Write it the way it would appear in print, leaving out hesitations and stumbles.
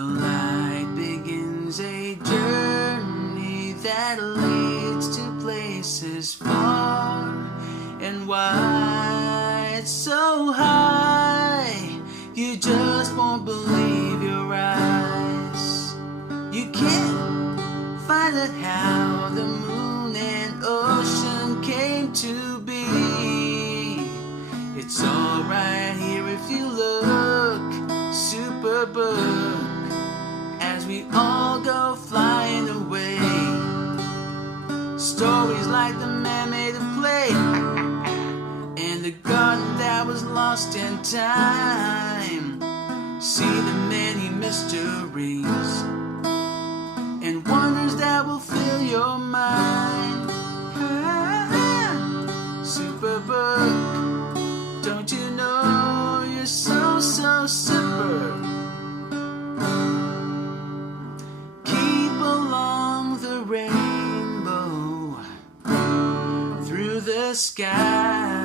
The light begins a journey that leads to places far and wide, so high you just won't believe your eyes. You can't find out how the moon and ocean came to be. It's all right here if you look, Superbook, as we all go flying away. Stories like the man made of clay and the garden that was lost in time. See the many mysteries and wonders that will fill your mind. Superbook, don't you know you're so super? Keep along the rainbow through the sky.